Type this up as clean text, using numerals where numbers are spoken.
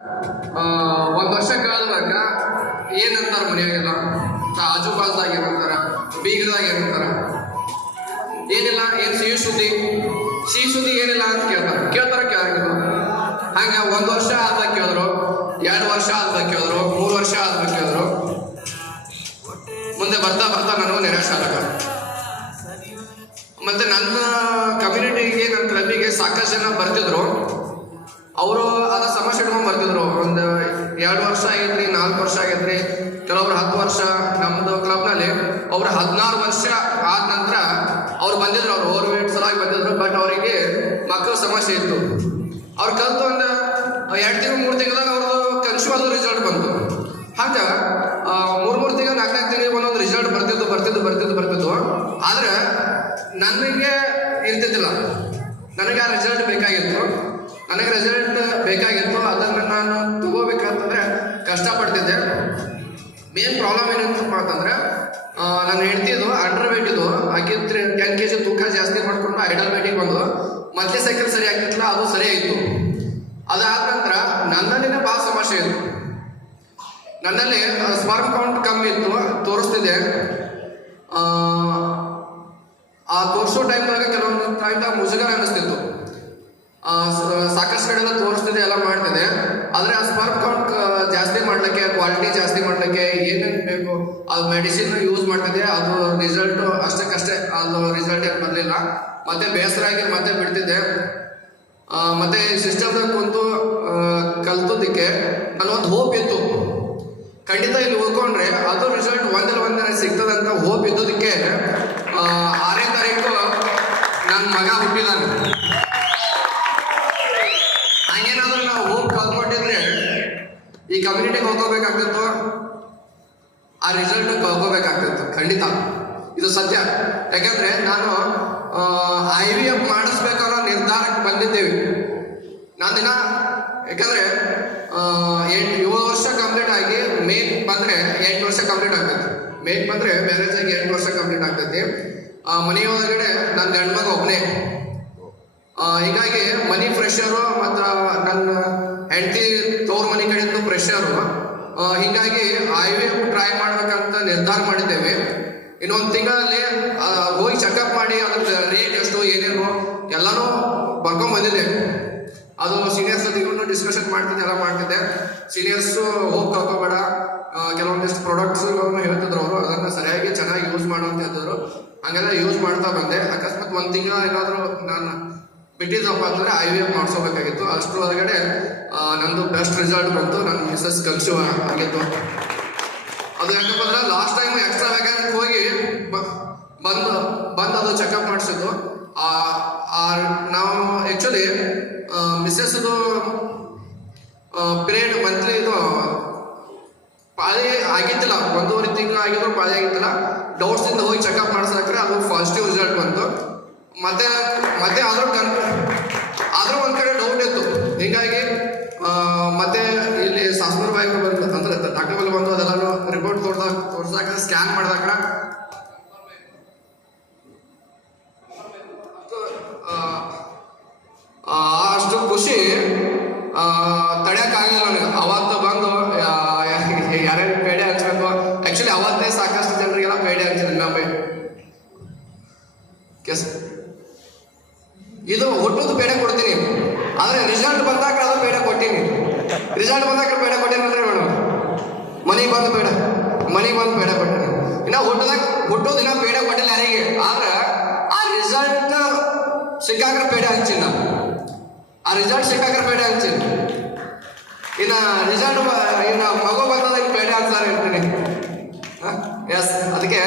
ಒಂದು ವರ್ಷ ಕಳೆದಾಗ ಏನಂತಾರ ಮನೆಯಾಗೆಲ್ಲ ಆಜು ಬಾಜುದಾಗ ಏನಂತಾರ, ಬೀಗದಾಗ ಏನಂತಾರ, ಏನಿಲ್ಲ ಏನು ಸಿಹಿ ಸುದ್ದಿ ಏನಿಲ್ಲ ಅಂತ ಕೇಳಂಗಿಲ್ಲ. ಹಂಗ 1 ವರ್ಷ ಆದ್ಮೇಲೆ ಕೇಳಿದ್ರು, 2 ವರ್ಷ ಆದ್ಮೇಲೆ ಕೇಳಿದ್ರು, 3 ವರ್ಷ ಆದ್ಮೇಲೆ ಕೇಳಿದ್ರು. ಮುಂದೆ ಬರ್ತಾ ಬರ್ತಾ ನನಗೂ ನಿರಾಶೆ ಆಗ. ಮತ್ತೆ ನನ್ನ ಕಮ್ಯುನಿಟಿಗೆ, ನನ್ನ ಕ್ಲಬ್ಬಿಗೆ ಸಾಕಷ್ಟು ಜನ ಬರ್ತಿದ್ರು. ಅವರು ಅದ ಸಮಸ್ಯೆ ಇಟ್ಕೊಂಡು ಬರ್ತಿದ್ರು. ಒಂದು 2 ವರ್ಷ ಆಗೈತ್ರಿ, 4 ವರ್ಷ ಆಗೈತ್ರಿ, ಕೆಲವ್ರು 10 ವರ್ಷ. ನಮ್ದು ಕ್ಲಬ್ನಲ್ಲಿ ಅವ್ರು 16 ವರ್ಷ ಆದ ನಂತರ ಅವ್ರು ಬಂದಿದ್ರು. ಅವ್ರು ಓವರ್ ವೇಟ್ ಸಲುವಾಗಿ ಬಂದಿದ್ರು. ಬಟ್ ಅವರಿಗೆ ಮಕ್ಕಳ ಸಮಸ್ಯೆ ಇತ್ತು. ಅವ್ರು ಕಲ್ತು ಒಂದು 2 ತಿಂಗಳು 3 ತಿಂಗಳದಾಗ ಅವ್ರದ್ದು ಕನ್ಸ್ಯೂ ಆದ ರಿಸಲ್ಟ್ ಬಂತು. ಹಾಗೆ 3 ತಿಂಗಳು 4 ತಿಂಗಳಿಗೆ ಒಂದೊಂದು ರಿಸಲ್ಟ್ ಬರ್ತಿದ್ದು. ಆದ್ರೆ ನನಗೆ ಇರ್ತಿದ್ದಿಲ್ಲ. ನನಗೆ ಆ ರಿಸಲ್ಟ್ ಬೇಕಾಗಿತ್ತು. ಅದನ್ನು ನಾನು ತಗೋಬೇಕಂತಂದ್ರೆ ಕಷ್ಟಪಡ್ತಿದ್ದೆ. ಮೇನ್ ಪ್ರಾಬ್ಲಮ್ ಏನಂತಪ್ಪ ಅಂತಂದ್ರೆ, ನಾನು ಹೇಳ್ತಿದ್ದು ಅಂಡರ್ ವೇಟ್ ಇದು. ಆಕೆ 10 kg ತೂಕ ಜಾಸ್ತಿ ಮಾಡ್ಕೊಂಡು ಐಡಲ್ ವೇಟಿಗೆ ಬಂದು ಮತ್ತೆ ಸೈಕಲ್ ಸರಿ ಆಗ್ತಿಲ್ಲ, ಅದು ಸರಿ ಆಯಿತು. ಅದಾದ ನಂತರ ನನ್ನಲ್ಲಿನೇ ಭಾಳ ಸಮಸ್ಯೆ ಇತ್ತು. ನನ್ನಲ್ಲಿ ಸ್ಪರ್ಮ್ ಕೌಂಟ್ ಕಮ್ಮಿ ಇತ್ತು, ತೋರಿಸ್ತಿದ್ದೆ. ಆ ತೋರಿಸೋ ಟೈಮ್ದಾಗ ಕೆಲವೊಂದು ಟೈಮ್ದಾಗ ಮುಜುಗರ ಅನ್ನಿಸ್ತಿತ್ತು. ಸಾಕಷ್ಟು ಕಡೆ ಎಲ್ಲ ತೋರಿಸ್ತಿದೆ, ಎಲ್ಲ ಮಾಡ್ತಿದೆ. ಆದರೆ ಆ ಸ್ಪರ್ಮ್ ಕೌಂಟ್ ಜಾಸ್ತಿ ಮಾಡ್ಲಿಕ್ಕೆ, ಕ್ವಾಲಿಟಿ ಜಾಸ್ತಿ ಮಾಡ್ಲಿಕ್ಕೆ ಏನೇನು ಬೇಕು ಅದು ಮೆಡಿಸಿನ್ ಯೂಸ್ ಮಾಡ್ತಿದ್ದೆ. ಅದು ರಿಸಲ್ಟು ಅಷ್ಟಕ್ಕಷ್ಟೇ, ಅದು ರಿಸಲ್ಟ್ ಏನು ಬರಲಿಲ್ಲ. ಮತ್ತೆ ಬೇಸರ ಆಗಿ ಮತ್ತೆ ಬಿಡ್ತಿದ್ದೆ. ಮತ್ತೆ ಸಿಸ್ಟಮ್ದಾಗ ಕುಂತು ಕಲ್ತೋದಕ್ಕೆ ನನ್ನೊಂದು ಹೋಪ್ ಇತ್ತು. ಖಂಡಿತ ಇಲ್ಲಿ ಉಳ್ಕೊಂಡ್ರೆ ಅದು ರಿಸಲ್ಟ್ ಒಂದಿನ ಸಿಗ್ತದಂತ ಹೋಪ್ ಇದ್ದೋದಕ್ಕೆ 6ನೇ ತಾರೀಕು ನನ್ನ ಮಗ ಹುಟ್ಟಿದಾನೆ. ಹಂಗೇನಾದ್ರೂ ನಾವು ಹೋಪ್ ಕಳ್ಕೊಂಡಿದ್ರೆ ಈ ಕಮ್ಯುನಿಟಿಗೆ ಹೋಗ್ಕೋಬೇಕಾಗ್ತಿತ್ತು, ಆ ರಿಸಲ್ಟ್ ಕಳ್ಕೋಬೇಕಾಗ್ತಿತ್ತು. ಖಂಡಿತ ಇದು ಸತ್ಯ. ಯಾಕಂದ್ರೆ ನಾನು IVF ಮಾಡಿಸ್ಬೇಕನ್ನೋ ನಿರ್ಧಾರಕ್ಕೆ ಬಂದಿದ್ದೇವೆ ನಾನಿನ್ನ. ಯಾಕಂದ್ರೆ 7 ವರ್ಷ ಕಂಪ್ಲೀಟ್ ಆಗಿ ಮೇನ್ ಬಂದ್ರೆ 8 ವರ್ಷ ಕಂಪ್ಲೀಟ್ ಆಗ್ತೈತಿ. ಮೇನ್ ಬಂದ್ರೆ ಮ್ಯಾರೇಜ್ ಆಗಿ 8 ವರ್ಷ ಕಂಪ್ಲೀಟ್ ಆಗ್ತೈತಿ. ಮನೆಯೊಳಗಡೆ ನನ್ನ ಗಂಡ ಮಗ ಒಬ್ಬನೇ. ಹೀಗಾಗಿ ಮನಿ ಪ್ರೆಷರು ಮತ್ತು ನನ್ನ ಹೆಂಡತಿ ತವ್ರ ಮನೆ ಕಡೆಯಿಂದ ಪ್ರೆಷರು. ಹೀಗಾಗಿ IVF ಟ್ರೈ ಮಾಡ್ಬೇಕಂತ ನಿರ್ಧಾರ ಮಾಡಿದ್ದೇವೆ. ಇನ್ನೊಂದು ತಿಂಗಳಲ್ಲಿ ಹೋಗಿ ಚೆಕಪ್ ಮಾಡಿ ಅದ್ರ ರೇಟ್ ಎಷ್ಟು ಏನೇನು ಎಲ್ಲನೂ ಬರ್ಕೊಂಡ್ ಬಂದಿದೆ. ಅದು ಸೀನಿಯರ್ಸ್ ಜೊತೆಗೂ ಡಿಸ್ಕಷನ್ ಮಾಡ್ತಿದ್ದೆ. ಸೀನಿಯರ್ಸು ಹೋಗಿ ಕಳ್ಕೊಬೇಡ, ಕೆಲವೊಂದಿಷ್ಟು ಪ್ರಾಡಕ್ಟ್ಸ್ಗಳನ್ನು ಹೇಳ್ತಿದ್ರು ಅವರು. ಅದನ್ನು ಸರಿಯಾಗಿ ಚೆನ್ನಾಗಿ ಯೂಸ್ ಮಾಡು ಅಂತ ಹೇಳ್ತಿದ್ರು. ಹಂಗೆಲ್ಲ ಯೂಸ್ ಮಾಡ್ತಾ ಬಂದೆ. ಅಕಸ್ಮಾತ್ 1 ತಿಂಗಳ ಏನಾದರೂ ನಾನು ಬಿಟ್ಟಿದ್ದಪ್ಪ ಅಂತಂದ್ರೆ IVF ಮಾಡಿಸ್ಕೋಬೇಕಾಗಿತ್ತು. ಅಷ್ಟರೊಳಗಡೆ ನಂದು ಬೆಸ್ಟ್ ರಿಸಲ್ಟ್ ಬಂತು. ನನ್ನ ಮಿಸಸ್ ಕನ್ಸ್ಯೂ ಆಗಿತ್ತು. ಅದು ಯಾಕಪ್ಪ ಅಂದ್ರೆ ಲಾಸ್ಟ್ ಟೈಮ್ ಎಕ್ಸ್ಟ್ರಾ ವ್ಯಾಕ್ಯಾನ್ಗೆ ಹೋಗಿ ಬಂದು ಅದು ಚೆಕಪ್ ಮಾಡಿಸಿದ್ದು. ನಾವು ಆ್ಯಕ್ಚುಲಿ ಮಿಸ್ಸಸ್ದು ಪೀರಿಯಡ್ ಮಂತ್ಲಿ ಇದು ಪಾಳಿ ಆಗಿದ್ದಿಲ್ಲ. 1.5 ತಿಂಗಳು ಆಗಿದ್ರು ಪಾಳಿ ಆಗಿದ್ದಿಲ್ಲ. ಡೌಟ್ಸಿಂದ ಹೋಗಿ ಚೆಕಪ್ ಮಾಡಿಸ್ರೆ ಅದು ಪಾಸಿಟಿವ್ ರಿಸಲ್ಟ್ ಬಂತು. ಮತ್ತೆ ಆದರೂ ಒಂದು ಕಡೆ ಡೌಟ್ ಇತ್ತು. ಹೀಗಾಗಿ ಮತ್ತೆ ಇಲ್ಲಿ ಸಾಸ್ನೂರು ಬಾಯಿಗೆ ಬಂದು ಅಂದ್ರೆ ಡಾಕ್ಟರ್ ಬಲ್ಲಿ ಬಂದು ಅದೆಲ್ಲ ರಿಪೋರ್ಟ್ ತೋರ್ಸಾಕ ಸ್ಕ್ಯಾನ್ ಮಾಡಿದಾಗ ಅಷ್ಟು ಖುಷಿ ತಡೆಯೋಕ್ಕಾಗಲಿಲ್ಲ ನನಗೆ. ಅವತ್ತು ಬಂದು ಯಾರ್ಯಾರು ಪೇಡೆ ಹಂಚ್ಬೇಕು. ಆ್ಯಕ್ಚುಲಿ ಅವತ್ತೇ ಸಾಕಷ್ಟು ಜನರಿಗೆಲ್ಲ ಪೇಡೆ ಹಂಚಿದ್ರು. ನಮ್ಮ ಇದು ಹುಟ್ಟುದು ಪೇಡೆ ಕೊಡ್ತೀನಿ, ಆದರೆ ರಿಸಲ್ಟ್ ಬಂದಾಗ ಅದು ಪೇಡೆ ಕೊಟ್ಟೀನಿ. ಅಂದ್ರೆ ಮೇಡಮ್ ಮನೆಗೆ ಬಂದು ಪೇಡೆ ಕೊಟ್ಟೀನಿ. ಇನ್ನು ಹುಟ್ಟೋದು ಇನ್ನೂ ಪೇಡೆ ಕೊಟ್ಟಿಲ್ಲ ಯಾರಿಗೆ. ಆದ್ರೆ ಆ ರಿಸಲ್ಟ್ ಸಿಕ್ಕಾಕ್ರೆ ಪೇಡೆ ಹಂಚಿನ. ಇನ್ನು ರಿಸಲ್ಟ್ ಮಗು ಬಂದಾಗ ಪೇಡೆ ಹಂಚ್ಲಾರ ಇರ್ತೀನಿ. ಎಸ್, ಅದಕ್ಕೆ